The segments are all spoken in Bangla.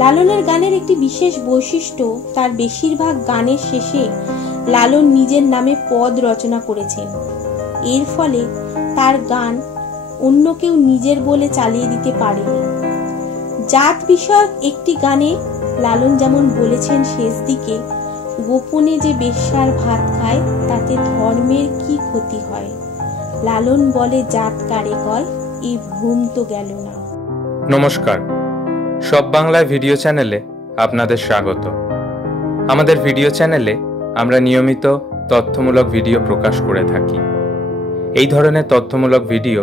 লালনের গানের একটি বিশেষ বৈশিষ্ট্য, তার বেশিরভাগ গানের শেষে লালন নিজের নামে পদ রচনা করেছেন। এর ফলে তার গান অন্য কেউ নিজের বলে চালিয়ে দিতে পারেনি। জাত বিষয়ক একটি গানে লালন যেমন বলেছেন শেষ দিকে, গোপনে যে বেশ্যার ভাত খায় তাতে ধর্মের কি ক্ষতি হয়, লালন বলে জাত কারে কয় এই ভ্রম তো গেল না। নমস্কার, সব বাংলায় ভিডিও চ্যানেলে আপনাদের স্বাগত। আমাদের ভিডিও চ্যানেলে আমরা নিয়মিত তথ্যমূলক ভিডিও প্রকাশ করে থাকি। এই ধরনের তথ্যমূলক ভিডিও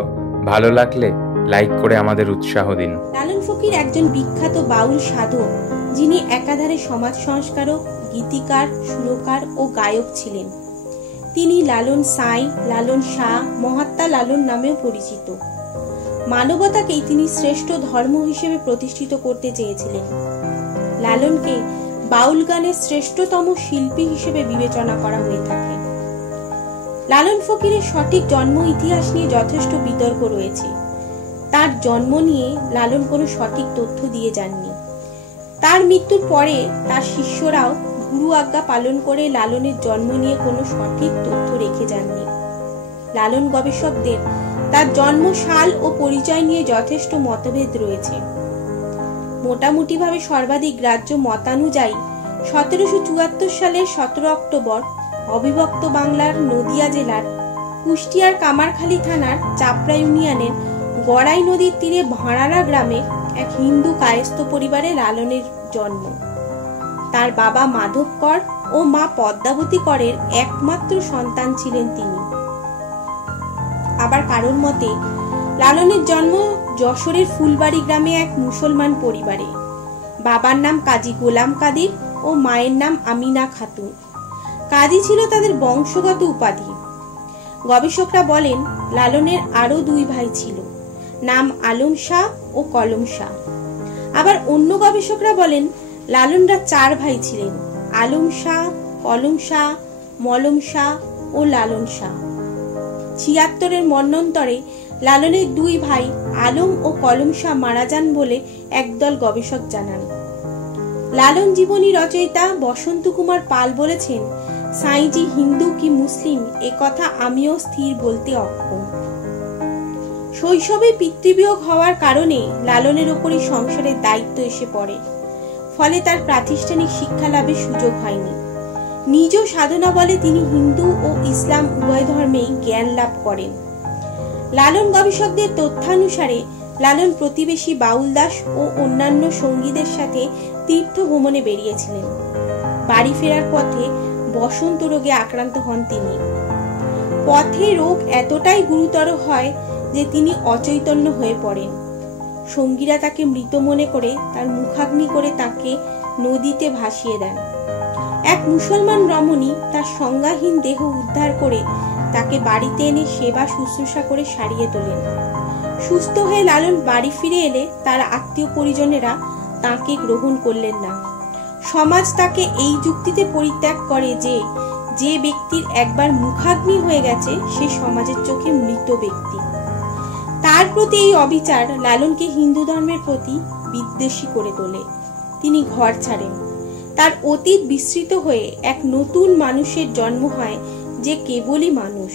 ভালো লাগলে লাইক করে আমাদের উৎসাহ দিন। লালন ফকির একজন বিখ্যাত বাউল সাধক, যিনি একাধারে সমাজ সংস্কারক, গীতিকার, সুরকার ও গায়ক ছিলেন। তিনি লালন সাঁই, লালন শাহ, মহাত্মা লালন নামেও পরিচিত। মানবতাকেই তিনি শ্রেষ্ঠ ধর্ম হিসেবে প্রতিষ্ঠিত করতে চেয়েছিলেন। লালনকে বাউল গানের শ্রেষ্ঠতম শিল্পী হিসেবে বিবেচনা করা হয়ে থাকে। লালন ফকিরের সঠিক জন্ম ইতিহাস নিয়ে যথেষ্ট বিতর্ক রয়েছে। তার জন্ম নিয়ে লালন কোনো সঠিক তথ্য দিয়ে যাননি। তার মৃত্যুর পরে তার শিষ্যরাও গুরু আজ্ঞা পালন করে লালনের জন্ম নিয়ে কোনো সঠিক তথ্য রেখে যাননি। লালন গবেষকদের তার জন্ম সাল ও পরিচয় নিয়ে যথেষ্ট মতভেদ রয়েছে। মোটামুটিভাবে সর্বাধিক গ্রাহ্য মতানুযায়ী 1774 সালের 17 অক্টোবর অবিভক্ত বাংলার নদিয়া জেলার কুষ্টিয়ার কামারখালী থানার চাপড়া ইউনিয়নের গড়াই নদীর তীরে ভাঁড়ারা গ্রামে এক হিন্দু কায়স্থ পরিবারে লালনের জন্ম। তার বাবা মাধব কর ও মা পদ্মাবতী করের একমাত্র সন্তান ছিলেন তিনি। আবার কারোর মতে লালনের জন্ম যশোরের ফুলবাড়ি গ্রামে এক মুসলমান পরিবারে। বাবার নাম কাজী গোলাম কাদির ও মায়ের নাম আমিনা খাতুন। কাজী ছিল তাদের বংশগত উপাধি। গবেষকরা বলেন লালনের আরো দুই ভাই ছিল, নাম আলম শাহ ও কলম শাহ। আবার অন্য গবেষকরা বলেন লালনরা 4 ভাই ছিলেন, আলম শাহ, কলম শাহ, মলম শাহ ও লালন শাহ। 76-এর মন্বন্তরে লালনের 2 ভাই আলম ও কলম শাহ মারা যান বলে একদল গবেষক জানান। লালন জীবনী রচয়িতা বসন্ত কুমার পাল বলেছেন, সাঁইজি হিন্দু কি মুসলিম এ কথা আমিও স্থির বলতে অক্ষম। শৈশবে পিতৃবিয়োগ হওয়ার কারণে লালনের ওপরই সংসারের দায়িত্ব এসে পড়ে। ফলে তার প্রাতিষ্ঠানিক শিক্ষা লাভের সুযোগ হয়নি। নিজ সাধনা বলে তিনি হিন্দু ও ইসলাম উভয় ধর্মেই জ্ঞান লাভ করেন। লালন গবেষকদের তথ্যানুসারে লালন প্রতিবেশী বাউল দাস ও অন্যান্য সঙ্গীদের সাথে তীর্থ ভ্রমণে বেরিয়েছিলেন। বাড়ি ফেরার পথে বসন্ত রোগে আক্রান্ত হন তিনি। পথে রোগ এতটাই গুরুতর হয় যে তিনি অচৈতন্য হয়ে পড়েন। সঙ্গীরা তাকে মৃত মনে করে তার মুখাগ্নি করে তাকে নদীতে ভাসিয়ে দেন। এক মুসলমান রমণী তার সংজ্ঞাহীন দেহ উদ্ধার করে তাকে বাড়িতে এনে সেবা শুশ্রূষা করে সারিয়ে তোলেন। সুস্থ হয়ে লালন বাড়ি ফিরে এলে তার আত্মীয় পরিজনেরা তাকে গ্রহণ করলেন না। সমাজ তাকে এই যুক্তিতে পরিত্যাগ করে যে যে ব্যক্তির একবার মুখাগ্নি হয়ে গেছে সে সমাজের চোখে মৃত ব্যক্তি। তার প্রতি এই অবিচার লালনকে হিন্দু ধর্মের প্রতি বিদ্বেষী করে তোলে। তিনি ঘর ছাড়েন। তার অতীত বিস্মৃত হয়ে এক নতুন মানুষের জন্ম হয় যে কেবলই মানুষ।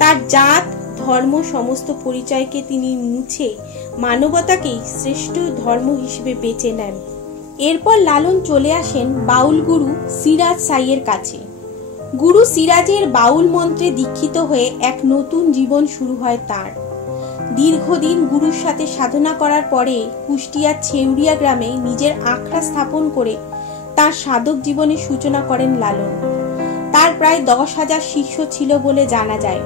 তার জাত, ধর্ম সমস্ত পরিচয়কে তিনি মুছে মানবতাকেই শ্রেষ্ঠ ধর্ম হিসেবে বেছে নেন। এরপর লালন চলে আসেন বাউল গুরু সিরাজ সাইয়ের কাছে। গুরু সিরাজের বাউল মন্ত্রে দীক্ষিত হয়ে এক নতুন জীবন শুরু হয় তার। দীর্ঘদিন গুরুর সাথে সাধনা করার পরে কুষ্টিয়ার ছেউরিয়া গ্রামে নিজের আখড়া স্থাপন করে তার সাধক জীবনের সূচনা করেন লালন। তার প্রায় 10,000 শিষ্য ছিল বলে জানা যায়।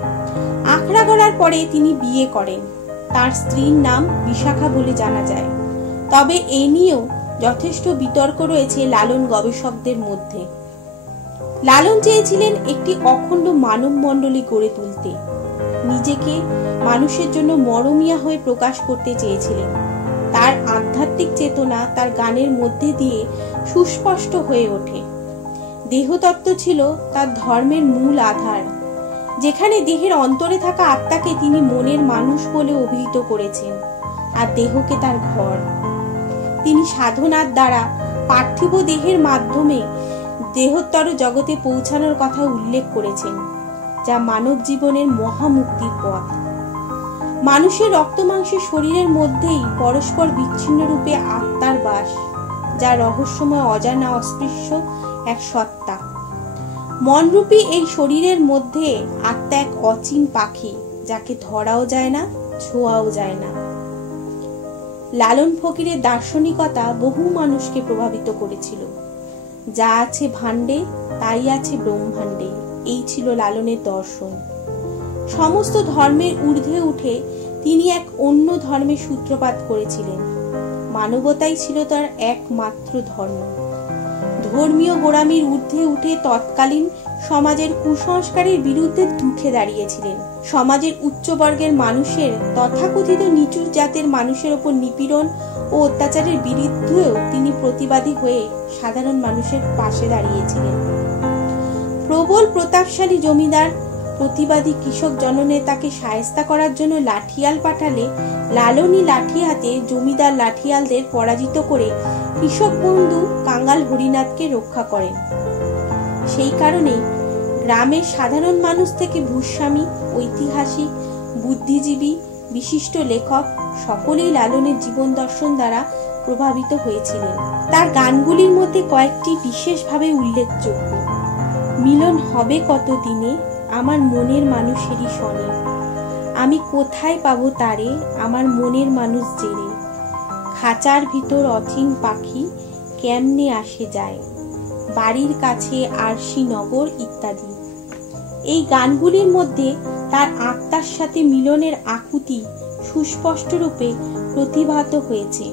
আখড়া গড়ার পরে তিনি বিয়ে করেন। তার স্ত্রীর নাম বিশাখা বলে জানা যায়। তবে এ নিয়েও যথেষ্ট বিতর্ক রয়েছে লালন গবেষকদের মধ্যে। লালন চেয়েছিলেন একটি অখণ্ড মানব মণ্ডলী গড়ে তুলতে। নিজেকে মানুষের জন্য মরমিয়া হয়ে প্রকাশ করতে চেয়েছিলেন। তার আধ্যাত্মিক চেতনা তার গানের মধ্যে দিয়ে সুস্পষ্ট হয়ে ওঠে। দেহতত্ত্ব ছিল তার ধর্মের মূল আধার। যেখানে দেহের অন্তরে থাকা আত্মাকে তিনি মনের মানুষ বলে অভিহিত করেছেন, আর দেহকে তার ঘর। তিনি সাধনার দ্বারা পার্থিব দেহের মাধ্যমে দেহোত্তর জগতে পৌঁছানোর কথা উল্লেখ করেছেন, যা মানব জীবনের মহামুক্তির পথ। মানুষের রক্ত মাংসের শরীরের মধ্যেই পরস্পর বিচ্ছিন্ন রূপে আত্মার বাস, যা রহস্যময়, অজানা, অস্পৃশ্য এক সত্তা। মনরূপী এই শরীরের মধ্যে আত্মা এক অচিন পাখি, যাকে ধরাও যায় না, ছোঁয়াও যায় না। লালন ফকিরের দার্শনিকতা বহু মানুষকে প্রভাবিত করেছিল। যা আছে ভাণ্ডে তাই আছে ব্রহ্মাণ্ডে, এই ছিল লালনের দর্শন। সমস্ত ধর্মের ঊর্ধ্বে উঠে তিনি এক অন্য ধর্মের সূত্রপাত করেছিলেন। মানবতাই ছিল তার একমাত্র ধর্ম। ধর্মীয় গোড়ামির ঊর্ধ্বে উঠে তৎকালীন সমাজের কুসংস্কারের বিরুদ্ধে রুখে দাঁড়িয়েছিলেন। সমাজের উচ্চ বর্গের মানুষের তথাকথিত নিচু জাতের মানুষের ওপর নিপীড়ন ও অত্যাচারের বিরুদ্ধেও তিনি প্রতিবাদী হয়ে সাধারণ মানুষের পাশে দাঁড়িয়েছিলেন। প্রবল প্রতাপশালী জমিদার প্রতিবাদী কৃষক জননেতাকে শায়েস্তা করার জন্য লাঠিয়াল পাঠালে লালনই লাঠি হাতে জমিদার লাঠিয়ালদের পরাজিত করে কৃষক বন্ধু কাঙ্গাল হরিনাথকে রক্ষা করেন। সেই কারণে গ্রামের সাধারণ মানুষ থেকে ভূস্বামী, ঐতিহাসিক, বুদ্ধিজীবী, বিশিষ্ট লেখক সকলেই লালনের জীবন দর্শন দ্বারা প্রভাবিত হয়েছিলেন। তার গানগুলির মধ্যে কয়েকটি বিশেষভাবে উল্লেখযোগ্য। মিলন হবে কত দিনে আমার মনের মানুষেরই সনে, আমি কোথায় পাবো তারে আমার মনের মানুষ জেনে, খাঁচার ভিতর অচিন পাখি কেমনে আসে যায়, বাড়ির কাছে আরশি নগর ইত্যাদি। এই গানগুলির মধ্যে তার আত্মার সাথে মিলনের আকুতি সুস্পষ্ট রূপে প্রতিভাত হয়েছে,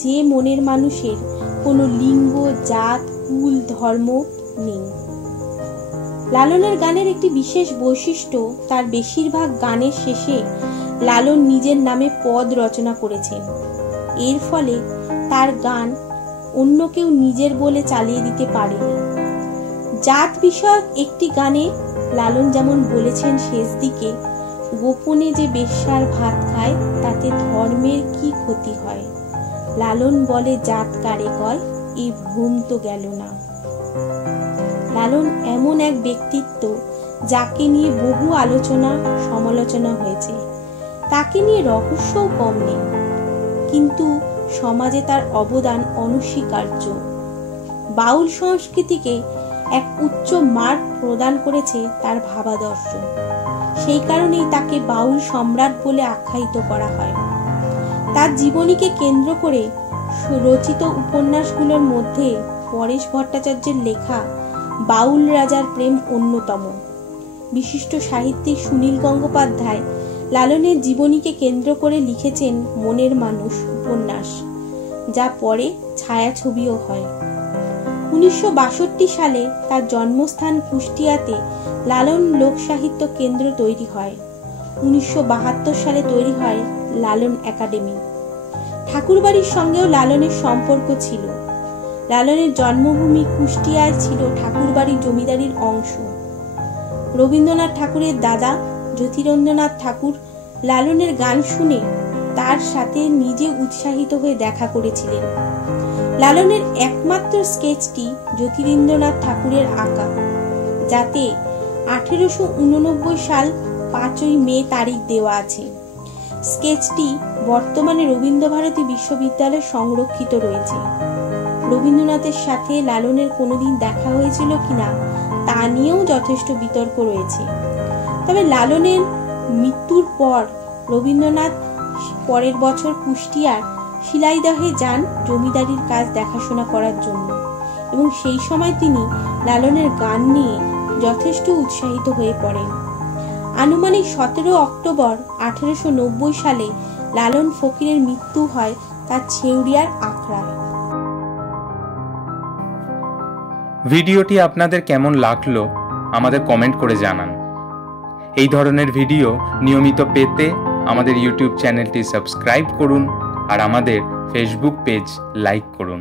যে মনের মানুষের কোনো লিঙ্গ, জাত, কুল, ধর্ম নেই। লালনের গানের একটি বিশেষ বৈশিষ্ট্য, তার বেশিরভাগ গানের শেষে লালন নিজের নামে পদ রচনা করেছেন। এর ফলে তার গান অন্য কেউ নিজের বলে চালিয়ে দিতে পারেনি। জাত বিষয়ক একটি গানে লালন যেমন বলেছেন শেষ দিকে, গোপনে যে বেশ্যার ভাত খায় তাতে ধর্মের কি ক্ষতি হয়, লালন বলে জাত কারে কয় এই ভ্রম তো গেল না। লালন এমন এক ব্যক্তিত্ব যাকে নিয়ে বহু আলোচনা সমালোচনা হয়েছে, তাকে নিয়ে রহস্যও কম নেই, কিন্তু সমাজে তার অবদান অনস্বীকার্য। বাউল সংস্কৃতিকে এক উচ্চ মার্গ প্রদান করেছে তার ভাবাদর্শ। সেই কারণেই তাকে বাউল সম্রাট বলে আখ্যায়িত করা হয়। তার জীবনীকে কেন্দ্র করে রচিত উপন্যাসগুলোর মধ্যে পরেশ ভট্টাচার্যের লেখা বাউল রাজার প্রেম অন্যতম। বিশিষ্ট সাহিত্যিক সুনীল গঙ্গোপাধ্যায় লালনের জীবনীকে কেন্দ্র করে লিখেছেন মনের মানুষ উপন্যাস, যা পরে ছায়াছবিও হয়। 1962 সালে তার জন্মস্থান কুষ্টিয়াতে লালন লোকসাহিত্য কেন্দ্র তৈরি হয়। 1972 সালে তৈরি হয় লালন একাডেমি। ঠাকুরবাড়ির সঙ্গেও লালনের সম্পর্ক ছিল। লালনের জন্মভূমি কুষ্টিয়ায় ছিল ঠাকুরবাড়ির জমিদারির অংশ। রবীন্দ্রনাথ ঠাকুরের দাদা জ্যোতিরেন্দ্রনাথ ঠাকুর লালনের গান শুনে তার সাথে নিজে উৎসাহিত হয়ে দেখা করেছিলেন। লালনের একমাত্র স্কেচটি জ্যোতিরেন্দ্রনাথ ঠাকুরের আঁকা, যাতে 1889 সাল 5ই মে তারিখ দেওয়া আছে। স্কেচটি বর্তমানে রবীন্দ্রভারতী বিশ্ববিদ্যালয়ে সংরক্ষিত রয়েছে। রবীন্দ্রনাথের সাথে লালনের কোনোদিন দেখা হয়েছিল কিনা তা নিয়েও যথেষ্ট বিতর্ক রয়েছে। তবে লালনের মৃত্যুর পর রবীন্দ্রনাথ পরের বছর কুষ্টিয়ার শিলাইদহে যান জমিদারির কাজ দেখাশোনা করার জন্য, এবং সেই সময় তিনি লালনের গান নিয়ে যথেষ্ট উৎসাহিত হয়ে পড়েন। আনুমানিক 17 অক্টোবর 1890 সালে লালন ফকিরের মৃত্যু হয় তার ছেউরিয়ার আখড়ায়। ভিডিওটি আপনাদের কেমন লাগলো আমাদের কমেন্ট করে জানান। এই ধরনের ভিডিও নিয়মিত পেতে আমাদের ইউটিউব চ্যানেলটি সাবস্ক্রাইব করুন আর আমাদের ফেসবুক পেজ লাইক করুন।